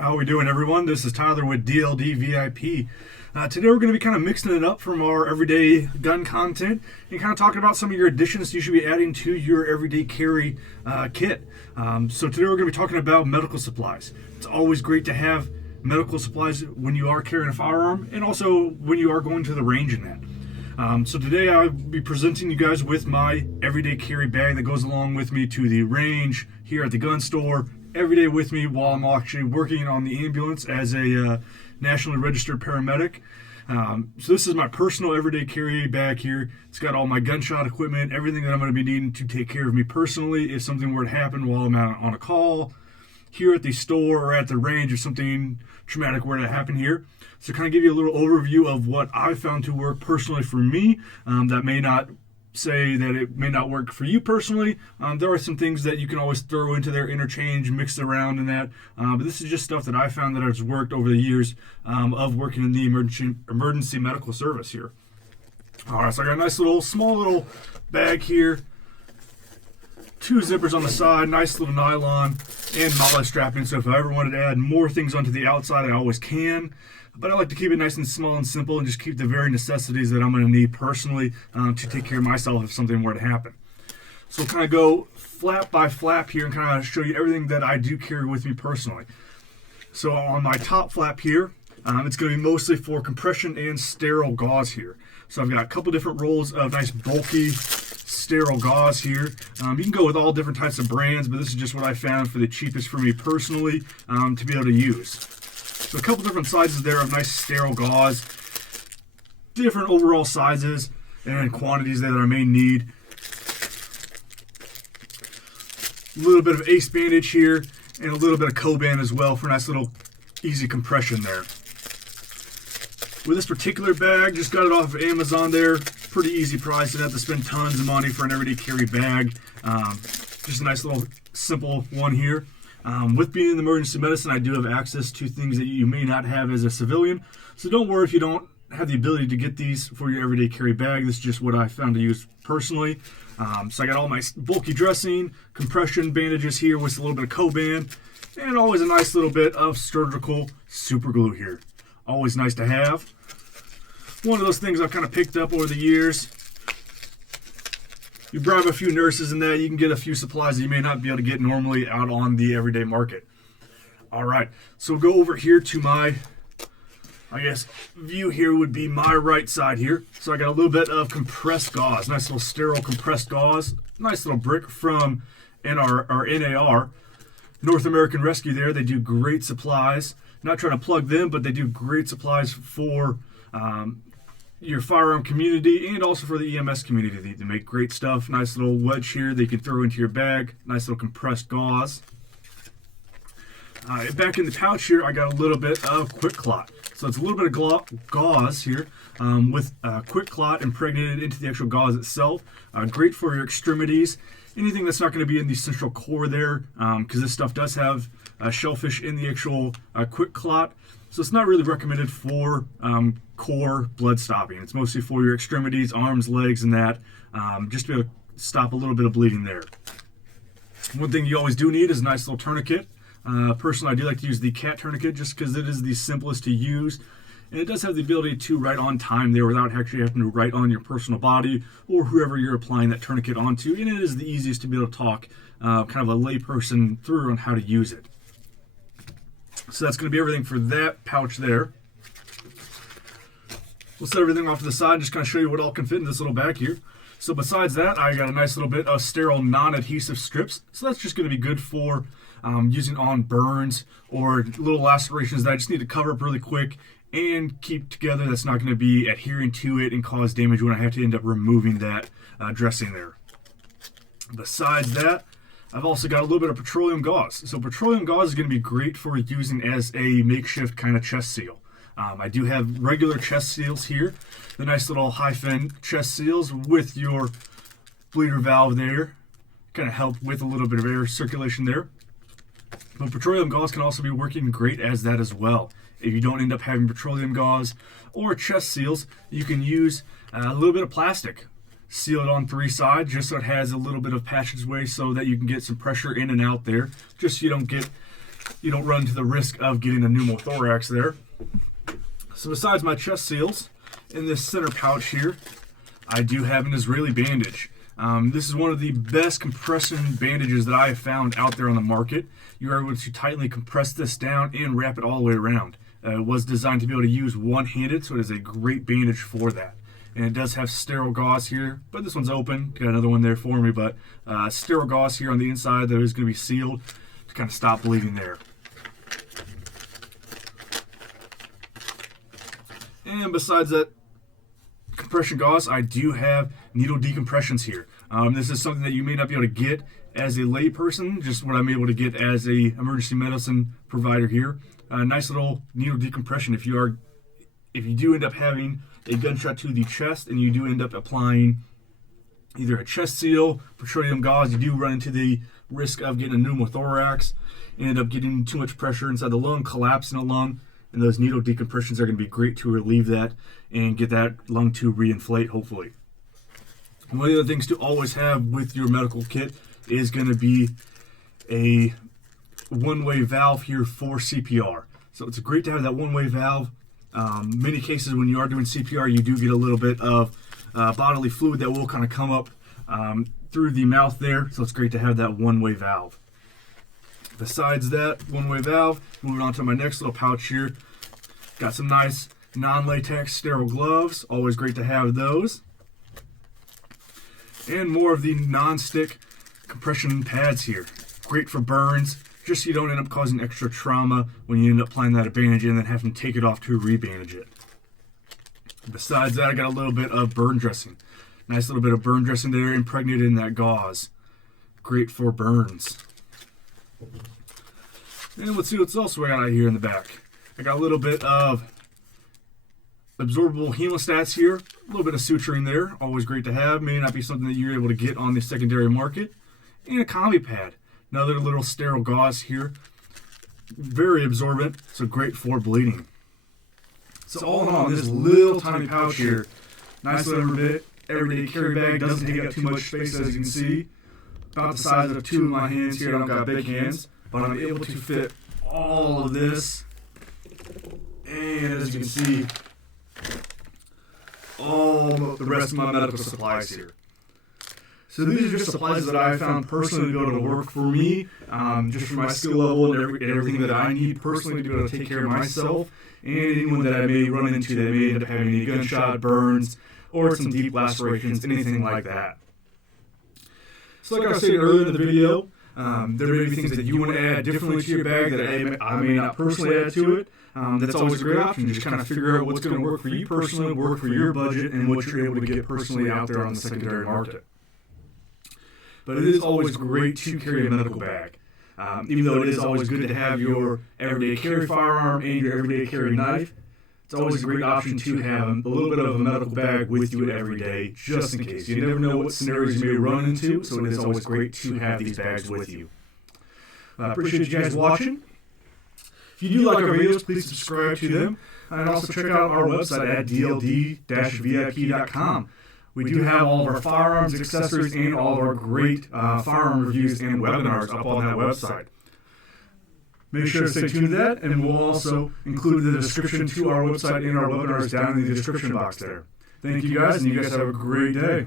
How are we doing, everyone? This is Tyler with DLD-VIP. Today we're going to be kind of mixing it up from our everyday gun content and kind of talking about some of your additions you should be adding to your everyday carry kit. So today we're going to be talking about medical supplies. It's always great to have medical supplies when you are carrying a firearm and also when you are going to the range in that. So today I'll be presenting you guys with my everyday carry bag that goes along with me to the range, here at the gun store, every day with me while I'm actually working on the ambulance as a nationally registered paramedic. So this is my personal everyday carry bag here. It's got all my gunshot equipment, everything that I'm going to be needing to take care of me personally if something were to happen while I'm out on a call, here at the store or at the range, if something traumatic were to happen here. So kind of give you a little overview of what I found to work personally for me. That may not say that it may not work for you personally. There are some things that you can always throw into there, interchange, mix around in that. But this is just stuff that I found that has worked over the years of working in the emergency medical service here. All right, so I got a nice little, small little bag here. 2 zippers on the side, nice little nylon and molly strapping. So if I ever wanted to add more things onto the outside, I always can. But I like to keep it nice and small and simple and just keep the very necessities that I'm going to need personally to take care of myself if something were to happen. So kind of go flap by flap here and kind of show you everything that I do carry with me personally. So on my top flap here, it's going to be mostly for compression and sterile gauze here. So I've got a couple different rolls of nice bulky sterile gauze here. You can go with all different types of brands, but this is just what I found for the cheapest for me personally to be able to use. So a couple different sizes there of nice sterile gauze, different overall sizes and quantities there that I may need. A little bit of ace bandage here and a little bit of Conan as well for a nice little easy compression there. With this particular bag, just got it off of Amazon there. Pretty easy price, didn't have to spend tons of money for an everyday carry bag. Just a nice little simple one here. With being in emergency medicine, I do have access to things that you may not have as a civilian. So don't worry if you don't have the ability to get these for your everyday carry bag. This is just what I found to use personally. So I got all my bulky dressing, compression bandages here with a little bit of Conan, and always a nice little bit of surgical superglue here. Always nice to have. One of those things I've kind of picked up over the years. You bribe a few nurses in that, you can get a few supplies that you may not be able to get normally out on the everyday market. All right, so we'll go over here to my, view here would be my right side here. So I got a little bit of compressed gauze, nice little sterile compressed gauze, nice little brick from NAR, North American Rescue there. They do great supplies. Not trying to plug them, but they do great supplies for your firearm community and also for the EMS community. They make great stuff. Nice little wedge here that you can throw into your bag. Nice little compressed gauze. Back in the pouch here, I got a little bit of Quick Clot. So it's a little bit of gauze here with Quick Clot impregnated into the actual gauze itself. Great for your extremities. Anything that's not going to be in the central core there, because this stuff does have shellfish in the actual Quick Clot. So it's not really recommended for core blood stopping. It's mostly for your extremities, arms, legs, and that, just to be able to stop a little bit of bleeding there. One thing you always do need is a nice little tourniquet. Personally, I do like to use the cat tourniquet just because it is the simplest to use. And it does have the ability to write on time there without actually having to write on your personal body or whoever you're applying that tourniquet onto. And it is the easiest to be able to talk kind of a layperson through on how to use it. So that's going to be everything for that pouch there. We'll set everything off to the side and just kind of show you what all can fit in this little bag here. So besides that, I got a nice little bit of sterile non-adhesive strips. So that's just going to be good for using on burns or little lacerations that I just need to cover up really quick and keep together. That's not going to be adhering to it and cause damage when I have to end up removing that dressing there. Besides that, I've also got a little bit of petroleum gauze. So petroleum gauze is going to be great for using as a makeshift kind of chest seal. I do have regular chest seals here, the nice little hyphen chest seals with your bleeder valve there, kind of help with a little bit of air circulation there. But petroleum gauze can also be working great as that as well. If you don't end up having petroleum gauze or chest seals, you can use a little bit of plastic. Seal it on 3 sides just so it has a little bit of passageway so that you can get some pressure in and out there, just so you don't get you don't run into the risk of getting a pneumothorax there. So besides my chest seals, in this center pouch here, I do have an Israeli bandage. This is one of the best compression bandages that I have found out there on the market. You are able to tightly compress this down and wrap it all the way around. It was designed to be able to use one-handed, so it is a great bandage for that. And it does have sterile gauze here, but this one's open. Got another one there for me, but sterile gauze here on the inside that is going to be sealed to kind of stop bleeding there. And besides that compression gauze, I do have needle decompressions here. This is something that you may not be able to get as a lay person, just what I'm able to get as a emergency medicine provider here. A nice little needle decompression if you do end up having a gunshot to the chest and you do end up applying either a chest seal, petroleum gauze, you do run into the risk of getting a pneumothorax, end up getting too much pressure inside the lung, collapse in the lung, and those needle decompressions are going to be great to relieve that and get that lung to reinflate, hopefully. One of the things to always have with your medical kit is going to be a one-way valve here for CPR. So it's great to have that one-way valve. Many cases when you are doing CPR, you do get a little bit of bodily fluid that will kind of come up through the mouth there. So it's great to have that one-way valve. Besides that one-way valve, moving on to my next little pouch here, got some nice non-latex sterile gloves. Always great to have those. And more of the non-stick compression pads here. Great for burns, just so you don't end up causing extra trauma when you end up applying that bandage and then having to take it off to rebandage it. Besides that, I got a little bit of burn dressing. Nice little bit of burn dressing there, impregnated in that gauze. Great for burns. And let's see what's also got out here in the back. I got a little bit of absorbable hemostats here, a little bit of suturing there, always great to have. May not be something that you're able to get on the secondary market. And a combi pad, another little sterile gauze here, very absorbent, so great for bleeding. So all in all, this little tiny pouch here, nice little bit, everyday carry bag, doesn't take up too much space as you can see. About the size of two of my hands here. I don't got big hands, but I'm able to fit all of this. And as you can see, all the rest of my medical supplies here. So these are just supplies that I found personally to be able to work for me, just for my skill level and everything that I need personally to be able to take care of myself and anyone that I may run into that may end up having any gunshot, burns, or some deep lacerations, anything like that. So like I said earlier in the video, there may be things that you want to add differently to your bag that I may not personally add to it. That's always a great option. Just kind of figure out what's going to work for you personally, work for your budget, and what you're able to get personally out there on the secondary market. But it is always great to carry a medical bag. Even though it is always good to have your everyday carry firearm and your everyday carry knife, it's always a great option to have a little bit of a medical bag with you every day, just in case. You never know what scenarios you may run into, so it is always great to have these bags with you. I appreciate you guys watching. If you do like our videos, please subscribe to them. And also check out our website at DLD-VIP.com. We do have all of our firearms, accessories, and all of our great firearm reviews and webinars up on that website. Make sure to stay tuned to that, and we'll also include the description to our website and our webinars down in the description box there. Thank you guys, and you guys have a great day.